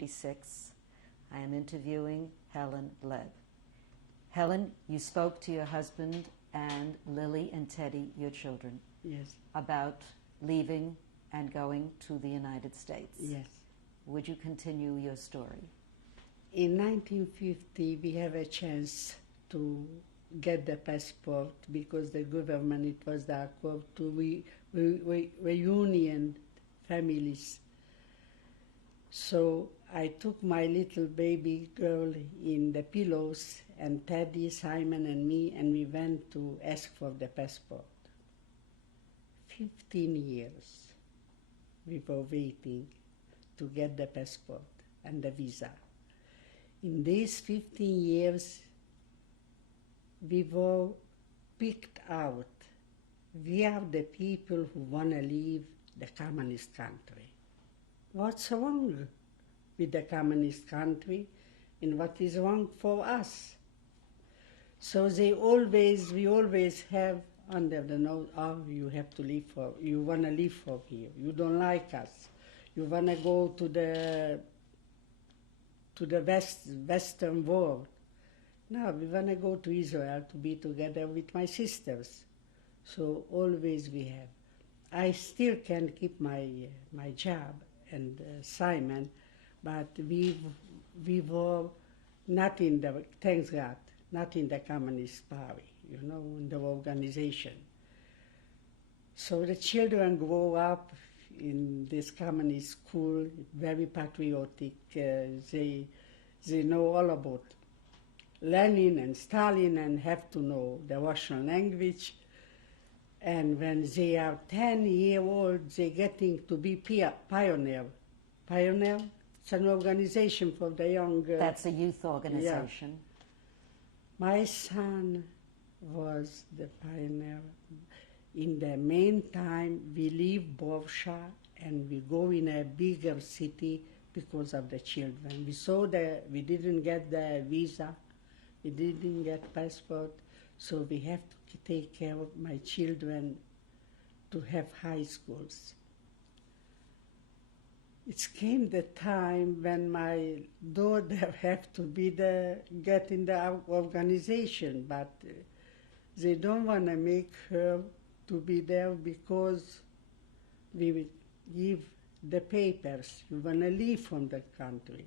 Tape5. I am interviewing Helen Leb. Helen, you spoke to your husband and Lily and Teddy, your children, Yes. about leaving and going to the United States. Yes. Would you continue your story? In 1950, we have a chance to get the passport because the government, it was the accord to reunion families. So I took my little baby girl in the pillows and Teddy, Simon and me, and we went to ask for the passport. 15 years we were waiting to get the passport and the visa. In these 15 years, we were picked out. We are the people who want to leave the communist country. What's wrong with the communist country and what is wrong for us? So we always have under the nose, oh, you have to leave you want to leave from here. You don't like us. You want to go to the Western world. No, we want to go to Israel to be together with my sisters. So always we have. I still can keep my job and Simon, but we were not in the, thanks God, not in the Communist Party, in the organization. So the children grow up in this communist school, very patriotic. They know all about Lenin and Stalin and have to know the Russian language. And when they are 10-year-old, they're getting to be pioneer. Pioneer? It's an organization for the young. That's a youth organization. Yeah. My son was the pioneer. In the meantime, we leave Borsha and we go in a bigger city because of the children. We saw that we didn't get the visa, we didn't get passport, so we have to take care of my children to have high schools. It came the time when my daughter have to get in the organization, but they don't want to make her to be there because we will give the papers. You want to leave from the country.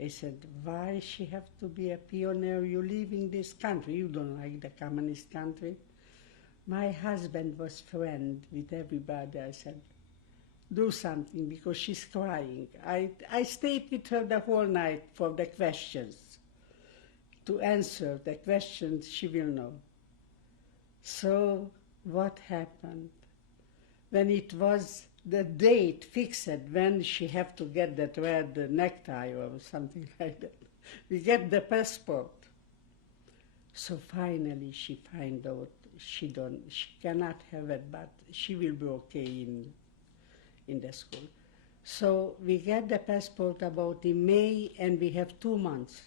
I said, why she have to be a pioneer? You leaving this country. You don't like the communist country. My husband was friend with everybody. I said, do something because she's crying. I stayed with her the whole night for the questions. To answer the questions she will know. So what happened? When it was the date fixed when she have to get that red necktie or something like that, we get the passport. So finally she find out she cannot have it, but she will be okay in the school. So we get the passport about in May, and we have 2 months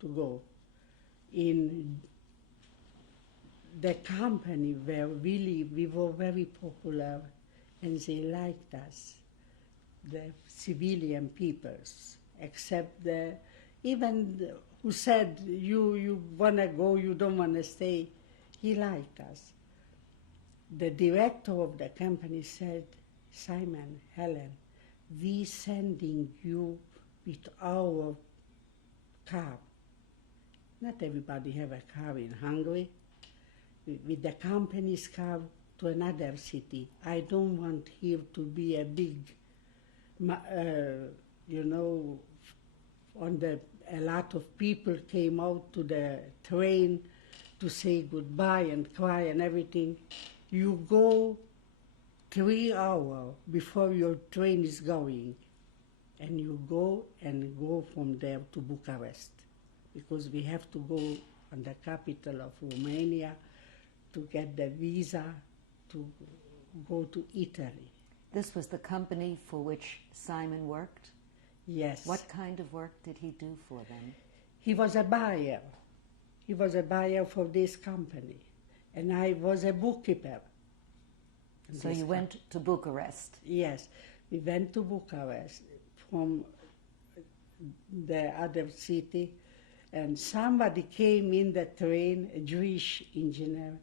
to go. In the company where we live, we were very popular, and they liked us, the civilian peoples, except who said, you want to go, you don't want to stay. He liked us. The director of the company said, Simon, Helen, we sending you with our car. Not everybody have a car in Hungary. With the company's car to another city. I don't want here to be a big, a lot of people came out to the train to say goodbye and cry and everything. You go 3 hours before your train is going, and you go from there to Bucharest, because we have to go on the capital of Romania to get the visa to go to Italy. This was the company for which Simon worked? Yes. What kind of work did he do for them? He was a buyer. He was a buyer for this company. And I was a bookkeeper. So you went to Bucharest? Yes. We went to Bucharest. From the other city, and somebody came in the train, a Jewish engineer.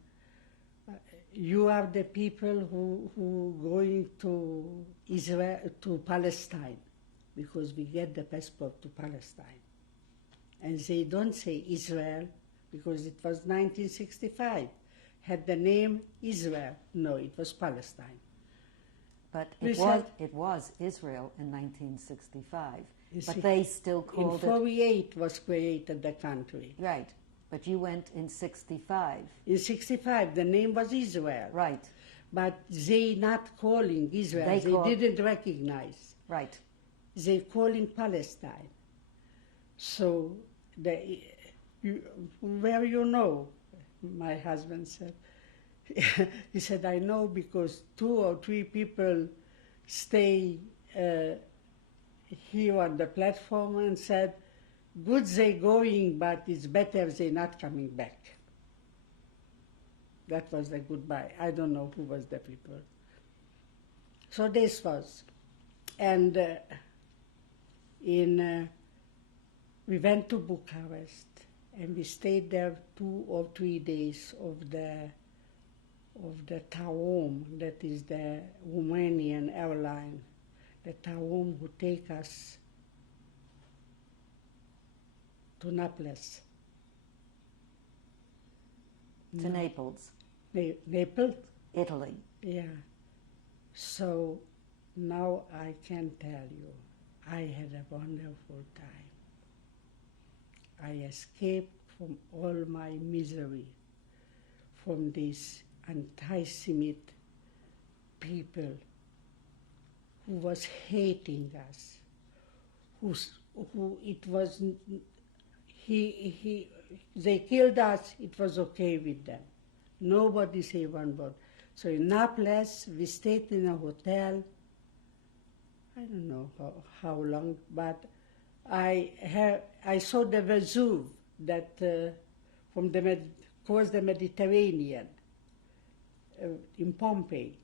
You are the people who going to Israel, to Palestine, because we get the passport to Palestine. And they don't say Israel, because it was 1965. Had the name Israel. No, it was Palestine. But We it said- was Israel in 1965. You But see, they still In called it... 48 was created the country. Right. But you went in 65. In 65, the name was Israel. Right. But they not calling Israel. They They call- didn't recognize. Right. They calling Palestine. So, where you know, my husband said. He said, I know because 2 or 3 people stay here on the platform and said, good they going, but it's better they not coming back. That was the goodbye. I don't know who was the people. So this was. And we went to Bucharest, and we stayed there 2 or 3 days of the TAOM, that is the Romanian airline, the TAOM who take us to Naples. To Naples, Naples? Italy. Yeah. So now I can tell you, I had a wonderful time. I escaped from all my misery, from these anti-Semite people who was hating us, who it was, they killed us, it was okay with them. Nobody said one word. So in Naples, we stayed in a hotel, I don't know how long, but I saw the Vesuve that from towards the Mediterranean in Pompeii.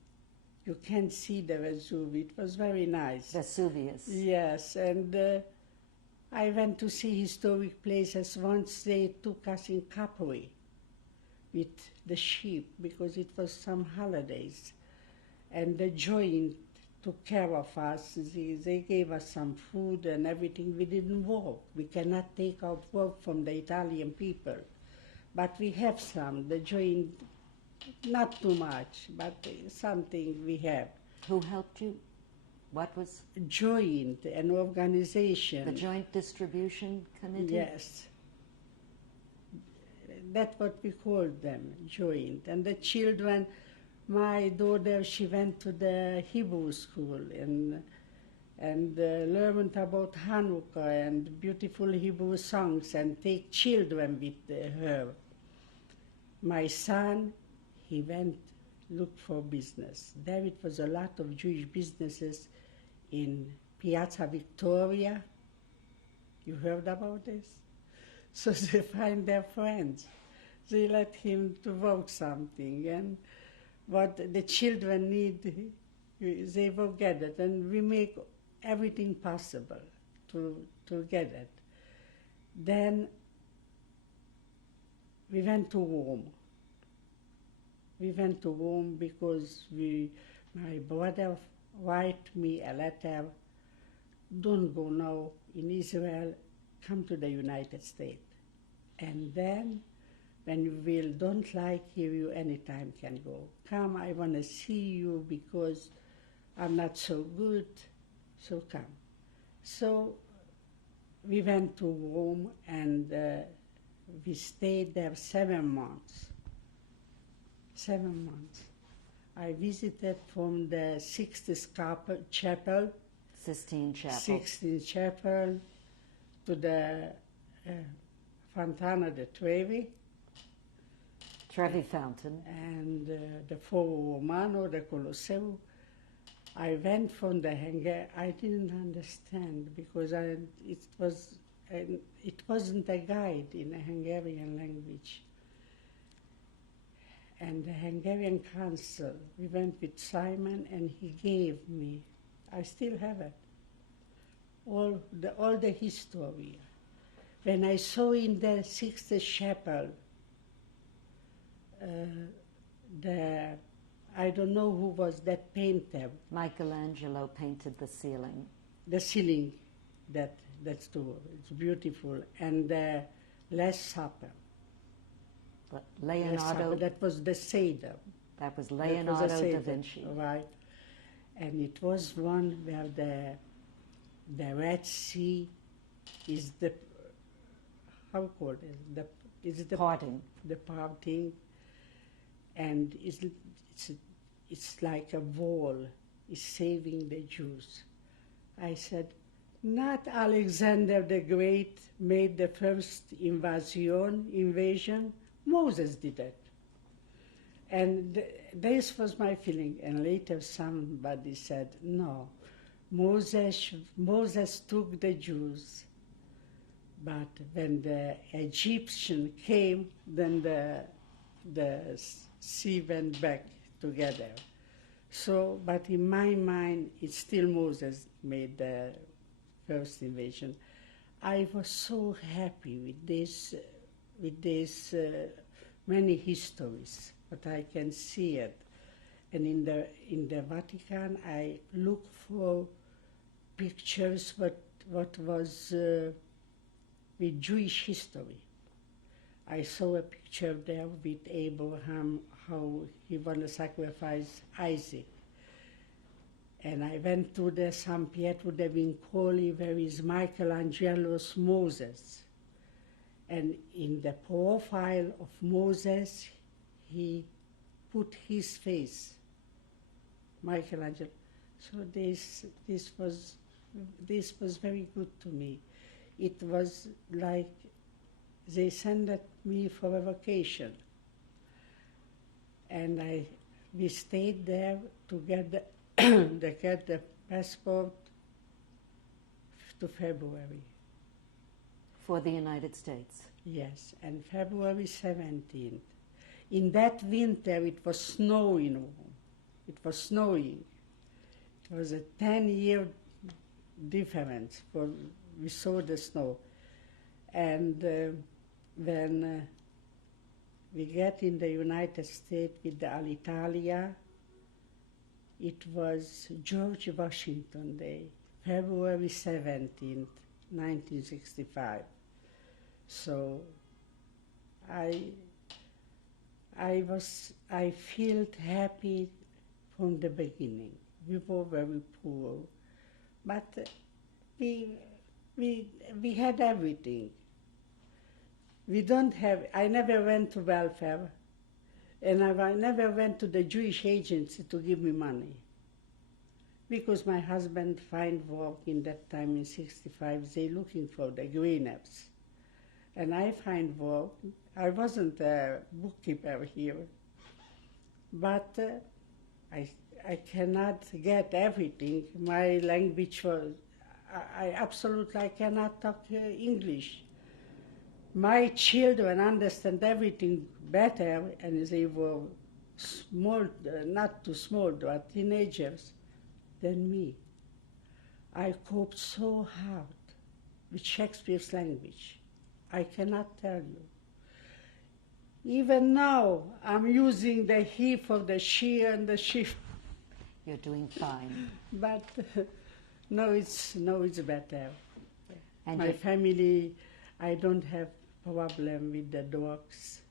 You can see the Vesuve. It was very nice. Vesuvius. Yes, and I went to see historic places. Once they took us in Capri with the sheep because it was some holidays, and the joint took care of us. They gave us some food and everything. We didn't work. We cannot take out work from the Italian people, but we have some. The joint, not too much, but something we have. Who helped you? What was Joint, an organization. the Joint Distribution Committee? Yes. That's what we called them, joint. And the children, my daughter, she went to the Hebrew school and learned about Hanukkah and beautiful Hebrew songs and take children with her. My son, he went look for business. There it was a lot of Jewish businesses in Piazza Victoria. You heard about this? So they find their friends. They let him to work something, and what the children need, they will get it, and we make everything possible to get it. Then we went to Rome. We went to Rome because my brother write me a letter, don't go now in Israel, come to the United States. And then, when you don't like here, you anytime can go. Come, I want to see you because I'm not so good, so come. So we went to Rome and we stayed there 7 months. 7 months. I visited from the Sixteenth Chapel, Sistine Chapel. Sixteenth Chapel, to the Fontana di Trevi, Trevi Fountain. and the Foro Romano, the Colosseum. I went from the Hungary. I didn't understand because it wasn't a guide in the Hungarian language. And the Hungarian consul, we went with Simon, and he gave me, I still have it, all the history. When I saw in the Sixth Chapel, I don't know who was that painter. Michelangelo painted the ceiling. The ceiling, that's true. It's beautiful. And the Last Supper. But Leonardo. That was the Seder. That was Leonardo da Vinci. Right. And it was one where the Red Sea is the, how called it? Is the parting. The parting. And it's like a wall is saving the Jews. I said, not Alexander the Great made the first invasion. Moses did it. And this was my feeling. And later somebody said, no, Moses took the Jews. But when the Egyptian came, then the sea went back together. So, but in my mind, it's still Moses made the first invasion. I was so happy with this many histories, but I can see it. And in the Vatican, I look for pictures what was with Jewish history. I saw a picture there with Abraham, how he wanted to sacrifice Isaac. And I went to the San Pietro de Vincoli, where is Michelangelo's Moses. And in the profile of Moses, he put his face, Michelangelo. So this was very good to me. It was like they sent me for a vacation. And we stayed there to get the passport to February. For the United States? Yes, and February 17th. In that winter, it was snowing. It was snowing. It was a 10-year difference. We saw the snow. And when we get in the United States with the Alitalia, it was George Washington Day, February 17th, 1965. So I felt happy from the beginning. We were very poor, but we had everything. I never went to welfare, and I never went to the Jewish agency to give me money. Because my husband find work in that time in 65, they looking for the greenups. And I find work. I wasn't a bookkeeper here, but I cannot get everything. My language was, I cannot talk English. My children understand everything better, and they were small, not too small, but teenagers, than me. I coped so hard with Shakespeare's language. I cannot tell you. Even now, I'm using the he for the she and the she. You're doing fine. But no, it's better. And my family, I don't have problem with the dogs.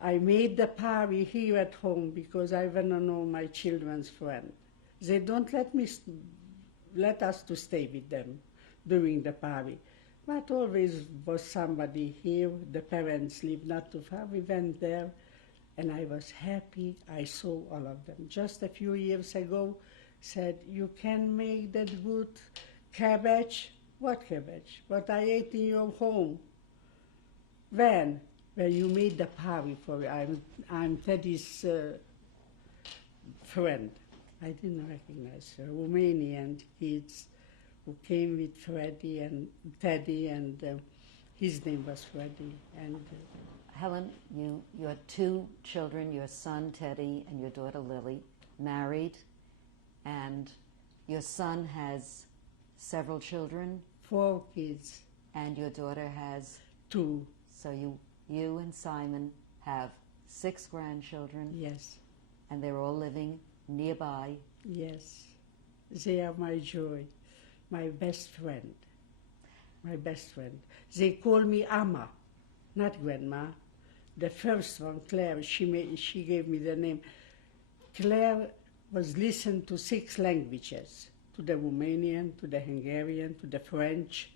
I made the party here at home because I want to know my children's friend. They don't let us to stay with them during the party. But always was somebody here. The parents live not too far. We went there, and I was happy. I saw all of them. Just a few years ago, said, you can make that good cabbage. What cabbage? What I ate in your home. When you made the party for I'm Teddy's friend. I didn't recognize her. Romanian kids who came with Freddie and Teddy, and his name was Freddie. And Helen, your two children, your son Teddy and your daughter Lily, married, and your son has several children, 4 kids, and your daughter has 2. So you and Simon have 6 grandchildren, Yes, and they're all living nearby. yes. They are my joy, my best friend. My best friend. They call me Amma, not Grandma. The first one, Claire, she gave me the name. Claire was listened to 6 languages, to the Romanian, to the Hungarian, to the French,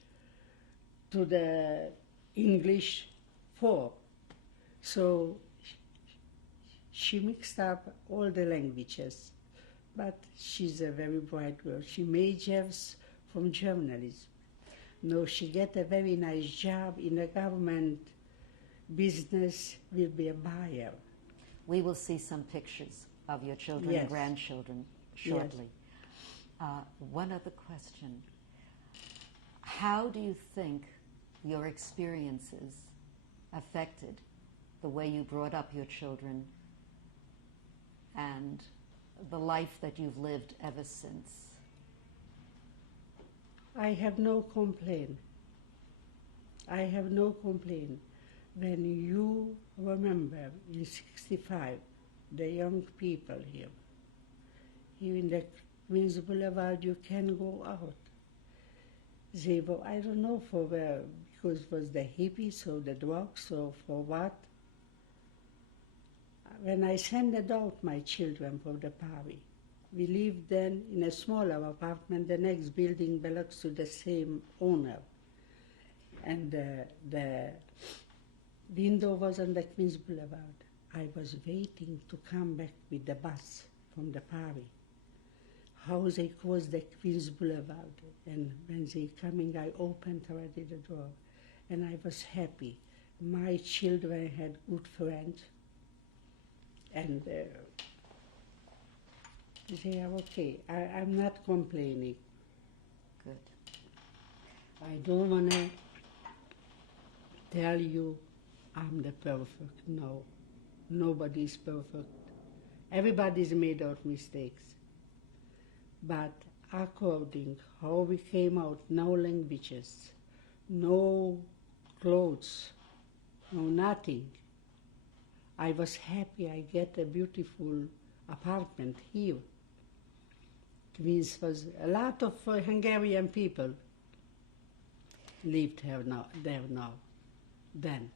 to the English, 4. So she mixed up all the languages, but she's a very bright girl. She majors from journalism. No, she get a very nice job in a government business, will be a buyer. We will see some pictures of your children Yes. and grandchildren shortly. One other question. How do you think your experiences affected the way you brought up your children and the life that you've lived ever since? I have no complaint. I have no complaint. When you remember in 65, the young people here in the Queens Boulevard, you can go out. They were, I don't know for where, because it was the hippies or the drugs or for what. When I sent out my children for the party, we lived then in a smaller apartment. The next building belongs to the same owner. And the window was on the Queens Boulevard. I was waiting to come back with the bus from the party. How they crossed the Queens Boulevard. And when they coming, I opened already the door. And I was happy. My children had good friends. And they are okay. I'm not complaining. Good. I don't want to tell you I'm the perfect. No, nobody's perfect. Everybody's made out mistakes. But according how we came out, no languages, no clothes, no nothing. I was happy I get a beautiful apartment here. Queens was a lot of Hungarian people lived there now, then.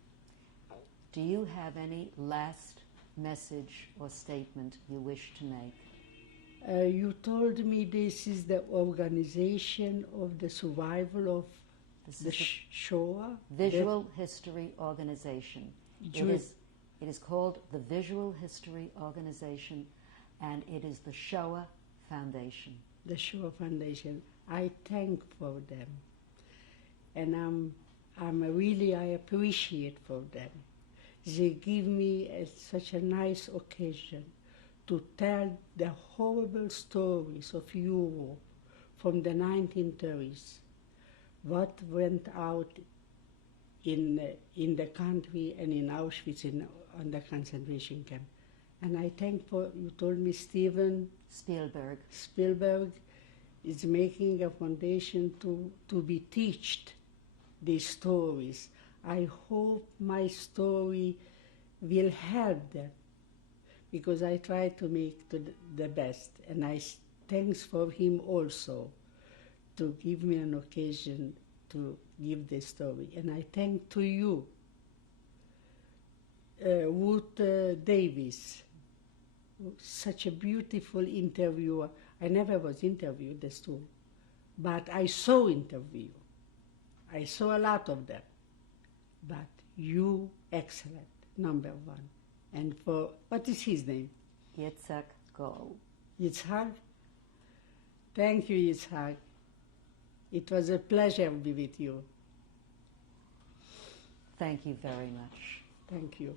Do you have any last message or statement you wish to make? You told me this is the organization of the survival of the Shoah? Visual History Organization. It is called the Visual History Organization, and it is the Shoah Foundation. The Shoah Foundation. I thank for them, and I appreciate for them. They give me such a nice occasion to tell the horrible stories of Europe from the 1930s, what went out in the country and in Auschwitz on the concentration camp. And I thank for, you told me Steven Spielberg is making a foundation to be taught these stories. I hope my story will help them, because I try to make the best. And I thanks for him also to give me an occasion to give the story. And I thank to you, Ruth Davis, such a beautiful interviewer. I never was interviewed, that's true, but I saw interview. I saw a lot of them, but you, excellent, number 1. And for, what is his name? Yitzhak Gold. Yitzhak? Thank you, Yitzhak. It was a pleasure to be with you. Thank you very much. Thank you.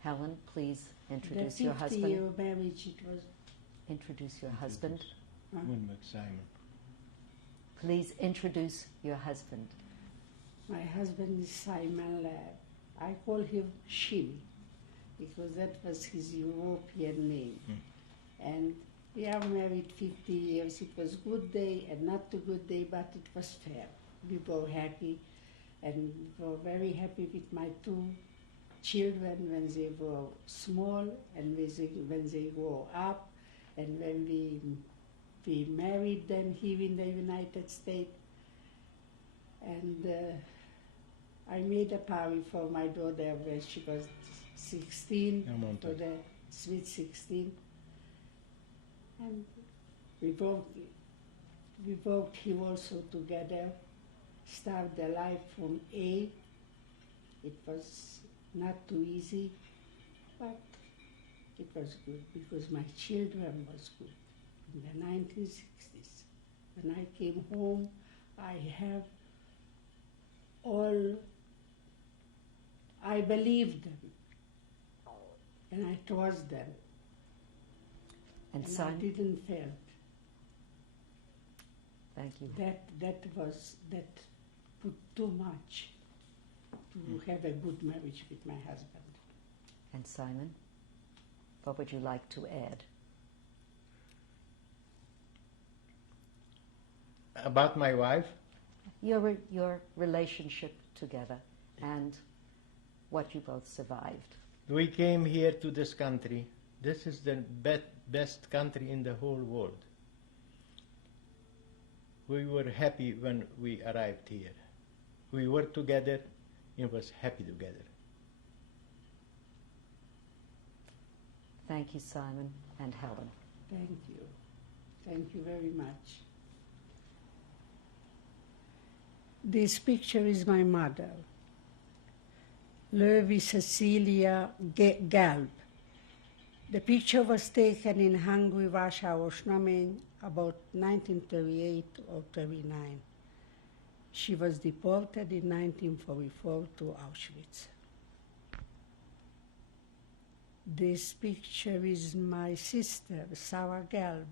Helen, please introduce your husband. The 50-year marriage, it was... Introduce your husband. Win McSimon. Please introduce your husband. My husband is Simon Leb. I call him Shimmy, because that was his European name. And We are married 50 years. It was good day and not too good day, but it was fair. We were happy, and were very happy with my two children when they were small and when they grow up, and when we married them here in the United States. And I made a party for my daughter when she was 16, for the sweet 16. And we worked here also together, start the life from A. It was not too easy, but it was good because my children was good. In the 1960s, when I came home, I have all, I believed them, and I trust them, and I didn't fail. Thank you. That put too much to have a good marriage with my husband. And Simon, what would you like to add? About my wife? Your relationship together and what you both survived. We came here to this country. This is the best country in the whole world. We were happy when we arrived here. We were together and was happy together. Thank you, Simon and Helen. Thank you. Thank you very much. This picture is my mother, Löwy Cecilia Galb. The picture was taken in Hungary, Warsaw, about 1938 or 39. She was deported in 1944 to Auschwitz. This picture is my sister, Sarah Galb.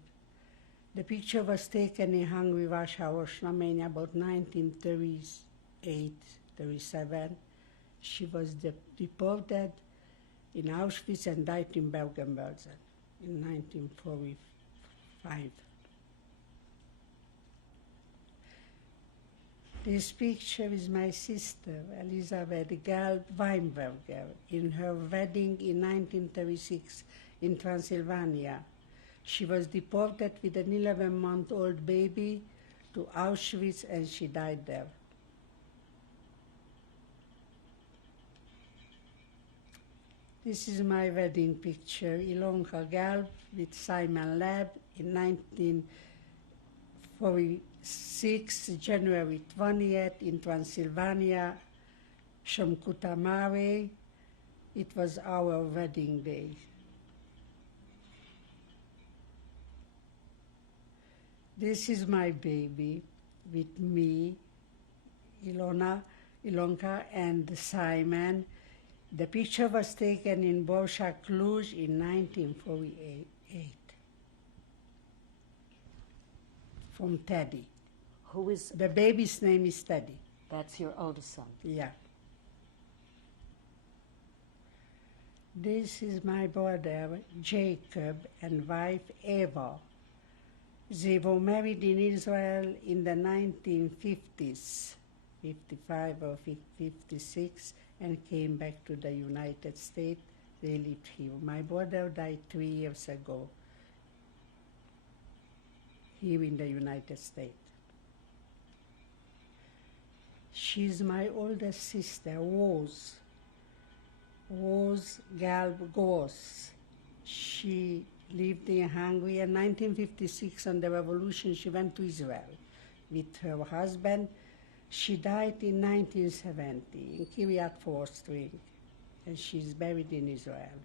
The picture was taken in Hungary, Warsaw, Romania, about 1938-37. She was deported in Auschwitz and died in Bergen-Belsen in 1945. This picture is my sister, Elisabeth Galb Weinberger, in her wedding in 1936 in Transylvania. She was deported with an 11-month-old baby to Auschwitz, and she died there. This is my wedding picture, Ilonka Galb with Simon Leb in 1946, January 20th in Transylvania, Shomkutamare. It was our wedding day. This is my baby with me, Ilonka, and Simon. The picture was taken in Borsa Cluj in 1948 from Teddy. Who is... The baby's name is Teddy. That's your oldest son? Yeah. This is my brother, Jacob, and wife, Eva. They were married in Israel in the 1950s, 55 or 56, and came back to the United States. They lived here. My brother died 3 years ago here in the United States. She's my older sister, Rose Galb Gross. She lived in Hungary. In 1956, on the revolution, she went to Israel with her husband. She died in 1970 in Kiryat Forstring, and she's buried in Israel.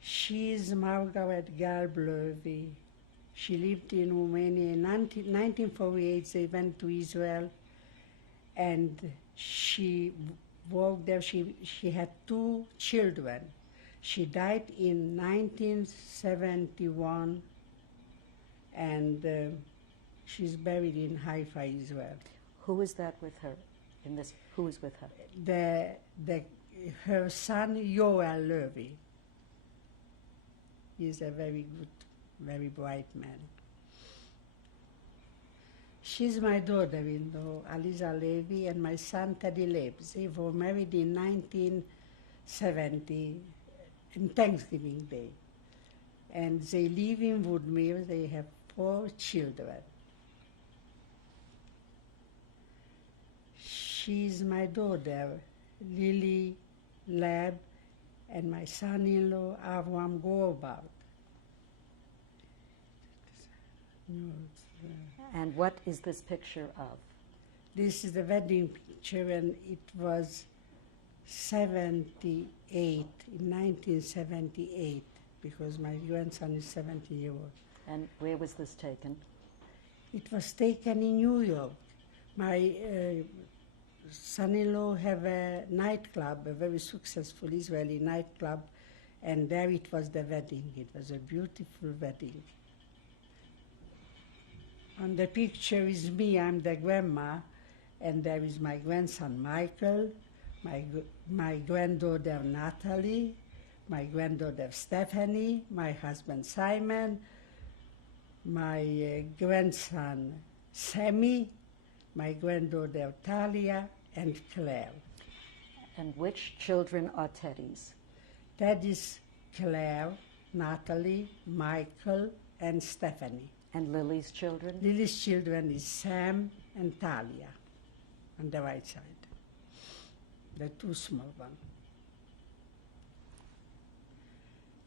She's Margaret Galb Löwy. She lived in Romania. In 1948, they went to Israel, and she worked there. She had 2 children. She died in 1971, and she's buried in Haifa, Israel. Who is that with her? Who is with her? Her son, Yoel Löwy. He's a very good, very bright man. She's my daughter-in-law, Aliza Levy, and my son, Teddy Leb. They were married in 1970, in Thanksgiving Day. And they live in Woodmere. They have 4 children. She's my daughter, Lily Leb, and my son-in-law, Avram Gorbach. And what is this picture of? This is the wedding picture, and it was 78, in 1978, because my grandson is 70 years old. And where was this taken? It was taken in New York. My son-in-law have a nightclub, a very successful Israeli nightclub, and there it was the wedding. It was a beautiful wedding. On the picture is me, I'm the grandma, and there is my grandson Michael, my granddaughter Natalie, my granddaughter Stephanie, my husband Simon, my grandson Sammy, my granddaughter Talia, and Claire. And which children are Teddy's? Teddy's Claire, Natalie, Michael, and Stephanie. And Lily's children? Lily's children is Sam and Talia on the right side, the 2 small ones.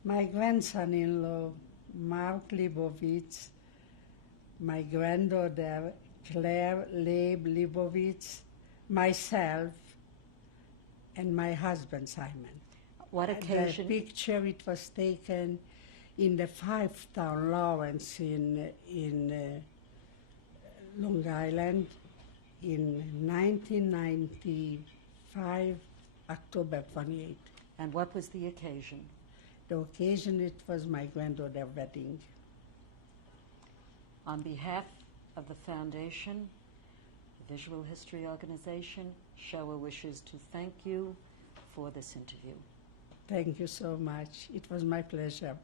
My grandson-in-law, Mark Leibovitz, my granddaughter, Claire Leib Leibovitz, myself, and my husband, Simon. What occasion? The picture, it was taken in the 5-town Lawrence in Long Island in 1995, October 28. And what was the occasion? The occasion, it was my granddaughter's wedding. On behalf of the Foundation, the Visual History Organization, Showa wishes to thank you for this interview. Thank you so much. It was my pleasure.